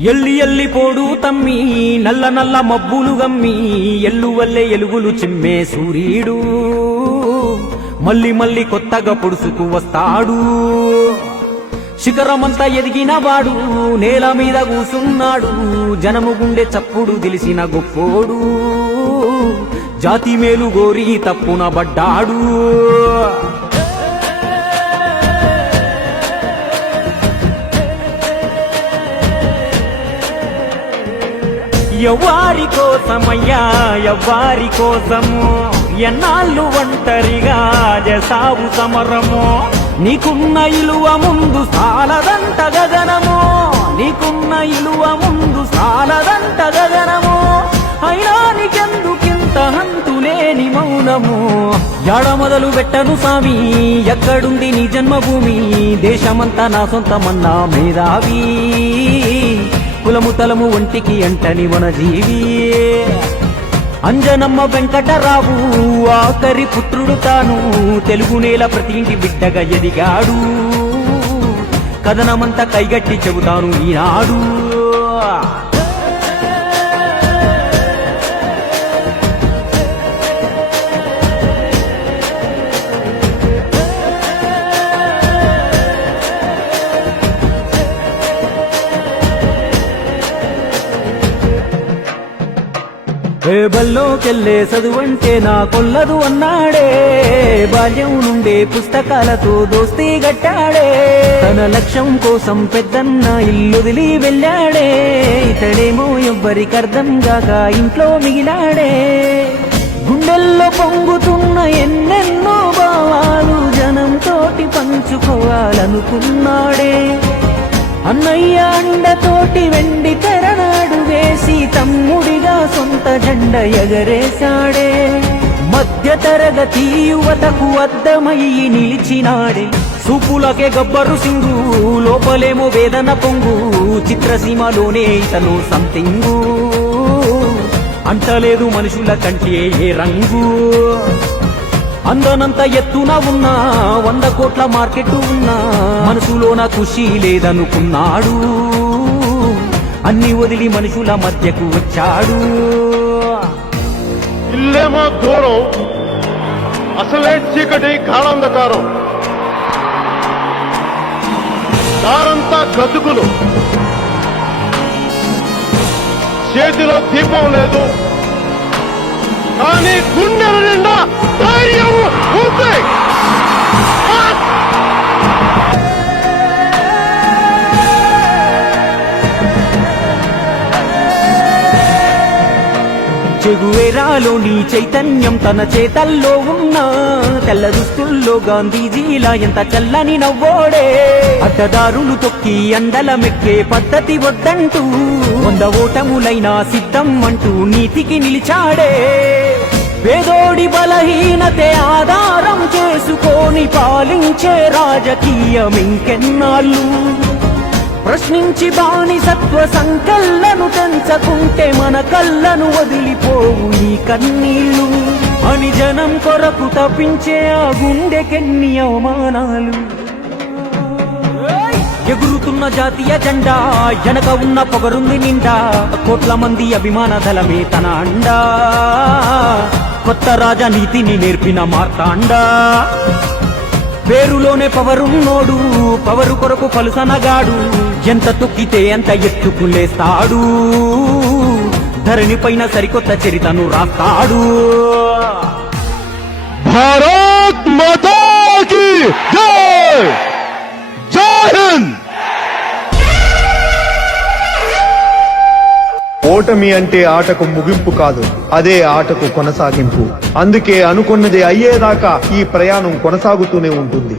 ఎల్లి ఎల్లి పోడు తమ్మి నల్ల నల్ల మబ్బులు గమ్మి ఎల్లు వల్లే ఎలుగులు చిమ్మే సూర్యుడు మళ్ళీ మళ్ళీ కొత్తగా పొడుసుకు వస్తాడు. శిఖరమంతా ఎదిగిన వాడు నేల మీద కూసున్నాడు. జనము గుండె చప్పుడు తెలిసిన గొప్పోడు. జాతి మేలు గోరి తప్పున పడ్డాడు ఎవ్వారి కోసమయ్యా ఎవ్వారి కోసము? ఎన్నాళ్ళు ఒంటరిగా జసావు సమరము? నీకున్న ఇలువ ముందు సాలదంట గగనము? నీకున్న ఇలువ ముందు సాలదంట గగనము? అయినా నీకెందుకింత హంతులేని మౌనము? యాడ మొదలు పెట్టను స్వామి ఎక్కడుంది నీ జన్మభూమి? దేశమంతా నా సొంతమన్నా మేధావి. కులము తలము ఒంటికి అంటని మన జీవి అంజనమ్మ వెంకటరావు ఆఖరి పుత్రుడు తాను. తెలుగు నేల ప్రతి ఇంటి బిడ్డగా ఎదిగాడు. కథనమంతా కైగట్టి చెబుతాను ఈనాడు. ఏ బల్లోకెళ్ళే చదువంటే నా కొల్లదు అన్నాడే. బాల్యం నుండే పుస్తకాలతో దోస్తీ గట్టాడే. తన లక్ష్యం కోసం పెద్దన్న ఇల్లు వదిలి వెళ్ళాడే. ఇతడేమో ఎవ్వరికర్థం కాక ఇంట్లో మిగిలాడే. గుండెల్లో పొంగుతున్న ఎన్నెన్నో భావాలు జనం తోటి పంచుకోవాలనుకున్నాడే. అన్నయ్య అండతోటి వెండి తెరనాడు వేసి తమ్ముడిగా సొంత జెండ ఎగరేశాడే. మధ్య తరగతి యువతకు అద్దమయ్యి నిలిచినాడే. సూపులకే గబ్బరు సింగు లోపలేమో వేదన పొంగు చిత్రసీమలోనే ఇతను సంతింగు. అంటలేదు మనుషుల కంటే ఏ రంగు. అందనంత ఎత్తున ఉన్నా వంద కోట్ల మార్కెట్ ఉన్నా మనసులోన ఖుషి లేదనుకున్నాడు. అన్ని వదిలి మనుషుల మధ్యకు వచ్చాడు. ఇల్లేమో దూరం అసలే చీకటి గాఢంధకారం. దారంతా గతుకులు. చేతిలో దీపం లేదు. కానీ గుండెల నిండా చెగువేరాలోని చైతన్యం తన చేతల్లో ఉన్న. తెల్ల దుస్తుల్లో గాంధీజీలా ఎంత చల్లని నవ్వోడే. అడ్డదారులు తొక్కి అందల మెక్కే పద్ధతి వద్దంటూ వంద ఓటములైనా సిద్ధం అంటూ నీతికి నిలిచాడే. పేదోడి బలహీనతే ఆధారం చేసుకొని పాలించే రాజకీయం ఇంకెన్నాళ్ళు ప్రశ్నించి బానిసత్వ సంకల్లను తెంచకుంటే మన కళ్ళను వదిలిపోవు ఈ కన్నీళ్ళు. అని జనం కొరకు తప్పించే ఆ గుండెకెన్ని అవమానాలు. ఎగురుతున్న జాతీయ జెండా వెనక ఉన్న పొగరుంది నిండా కోట్ల మంది అభిమాన దళమే తన అండా. కొత్త రాజనీతిని నేర్పిన మార్తాండా. పేరులోనే పవరున్నోడు పవరు కొరకు పలుసనగాడు ఎంత తొక్కితే ఎంత ఎత్తుకులేస్తాడు ధరణి పైన సరికొత్త చరితను రాస్తాడు. భారత్ మాతా జై! జై హింద్! ఓటమి అంటే ఆటకు ముగింపు కాదు అదే ఆటకు కొనసాగింపు. అందుకే అనుకున్నది అయ్యేదాకా ఈ ప్రయాణం కొనసాగుతూనే ఉంటుంది.